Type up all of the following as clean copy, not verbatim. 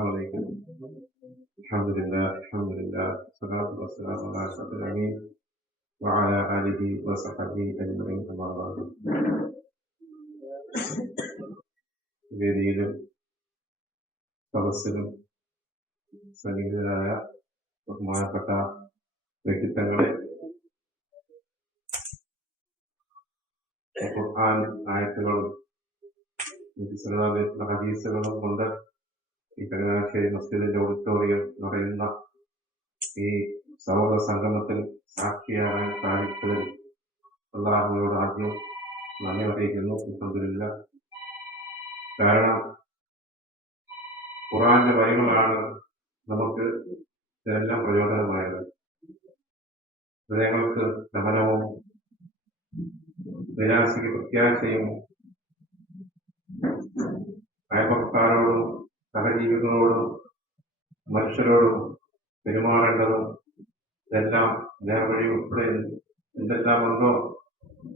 عليكم. الحمد لله والصلاة والسلام على أشرف الأمين وعلى آله وصحبه أجمعين أما بعد. വേദിയിലും സദസ്സിലും സന്നിഹിതരായ ബഹുമാനപ്പെട്ട വ്യക്തിത്വങ്ങളെ, ഖുർആൻ ആയത്തുകളും ഹദീസുകളും കൊണ്ട് ഈ ചങ്ങനാശ്ശേരി മസ്ജിദിന്റെ ഓഡിറ്റോറിയം നിറയുന്ന ഈ സൗഹൃദ സംഗമത്തിൽ സാക്ഷിയാകാൻ സാധിച്ചതിൽ അല്ലാഹുവിനോട് ആദ്യം നന്ദി അറിയിക്കുന്നു. അൽഹംദുലില്ലാഹ്. കാരണം ഖുർആന്റെ വരികളാണ് നമുക്ക് ഇതെല്ലാം പ്രയോജനമായത്. ഹൃദയങ്ങൾക്ക് ശമനവും നിരാശയ്ക്ക് പ്രത്യാശയും അയൽപക്കക്കാരോടും സഹജീവികളോടും മനുഷ്യരോടും പെരുമാറേണ്ടതും ഇതെല്ലാം നേർവഴി ഉൾപ്പെടെ എന്തെല്ലാം ഉണ്ടോ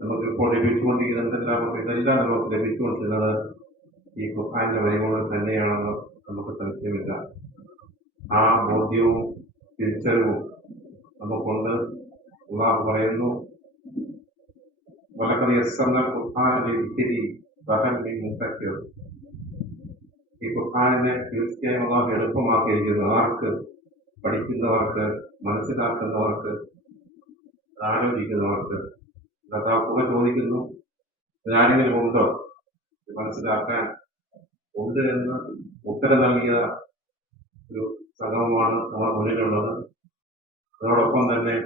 നമുക്കിപ്പോൾ ലഭിച്ചുകൊണ്ടിരിക്കുന്നത്, ഇതെല്ലാം നമുക്ക് ലഭിച്ചുകൊണ്ടിരുന്നത് ഈ ഖുർആന്റെ വരികൾ തന്നെയാണെന്ന് നമുക്ക് സംശയമില്ല. ആ ബോധ്യവും തിരിച്ചറിവും നമുക്കൊണ്ട്. അല്ലാഹു പറയുന്നു, വലഖദ് യസ്സർന ഖുർആന ലിദ്ദിക്രി ഫഹൽ മിൻ മുദ്ദക്കിർ. ഈ ഖുർആനിനെ തീർച്ചയായും അല്ലാഹു എളുപ്പമാക്കിയിരിക്കുന്നു. ആർക്ക്? പഠിക്കുന്നവർക്ക്, മനസ്സിലാക്കുന്നവർക്ക്, ആലോചിക്കുന്നവർക്ക്. കഥാപുക ചോദിക്കുന്നു, ആരെങ്കിലും ഉണ്ടോ മനസ്സിലാക്കാൻ? ഉണ്ട് എന്ന് ഉത്തരം നൽകിയ ഒരു സംഗമമാണ് നമ്മുടെ മുന്നിലുള്ളത്. അതോടൊപ്പം തന്നെ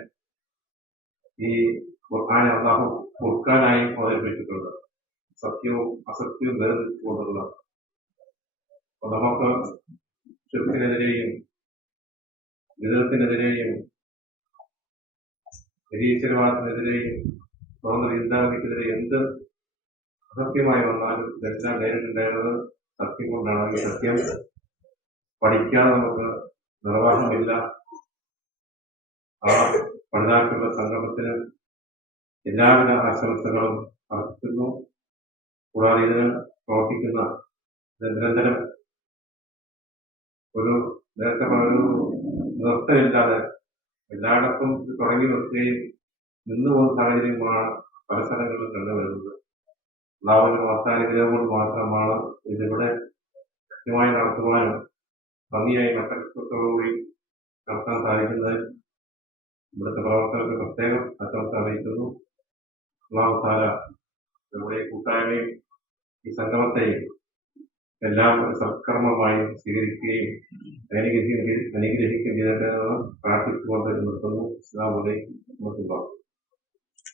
ഈ ഖുർആനെ അല്ലാഹു ഫുർഖാനായി അവതരിപ്പിച്ചിട്ടുണ്ട്. സത്യവും അസത്യവും വേർതിരിച്ചുകൊണ്ടുള്ള. അപ്പൊ നമുക്ക് ശിർക്കിനെതിരെയും വിധത്തിനെതിരെയും നിരീശ്വരവാദത്തിനെതിരെയും സ്വതന്ത്ര ചിന്താഗതിക്കെതിരെ എന്ത് അസത്യമായി വന്നാലും ഇതെല്ലാം നേരിടേണ്ടത് സത്യം കൊണ്ടാണ്. ഈ സത്യം പഠിക്കാതെ നമുക്ക് നിർവാഹമില്ല. ആ പഠിതാക്കളുടെ സംഗമത്തിന് എല്ലാവിധ ആശംസകളും അർപ്പിക്കുന്നു. കൂടാതെ ഇതിന് പ്രവർത്തിക്കുന്ന നിരന്തരം ഒരു നിർത്തമില്ലാതെ എല്ലായിടത്തും തുടങ്ങി നിർത്തുകയും നിന്നുപോകുന്ന സാഹചര്യമാണ് പല സ്ഥലങ്ങളിലും കണ്ടുവരുന്നത്. അല്ലാഹുവിന്റെ വാർത്താനുഗ്രഹം കൊണ്ട് മാത്രമാണ് ഇതിവിടെ കൃത്യമായി നടത്തുവാനും ഭംഗിയായി മട്ടത്തോടുകൂടി നടത്താൻ സാധിക്കുന്നതിൽ ഇവിടുത്തെ പ്രവർത്തകർക്ക് പ്രത്യേകം ആശംസ അറിയിക്കുന്നു. അല്ലാഹു തആല നമ്മുടെ കൂട്ടായ്മയും ഈ സംഗമത്തെയും എല്ലാം സത്കർമ്മമായി സ്വീകരിക്കുകയും അനുഗ്രഹിക്കുകയും ചെയ്തിട്ടെന്ന് പ്രാർത്ഥിച്ചുകൊണ്ട് നിർത്തുന്നു. അസ്സലാമു അലൈക്കും വറഹ്മത്തുള്ളാഹി.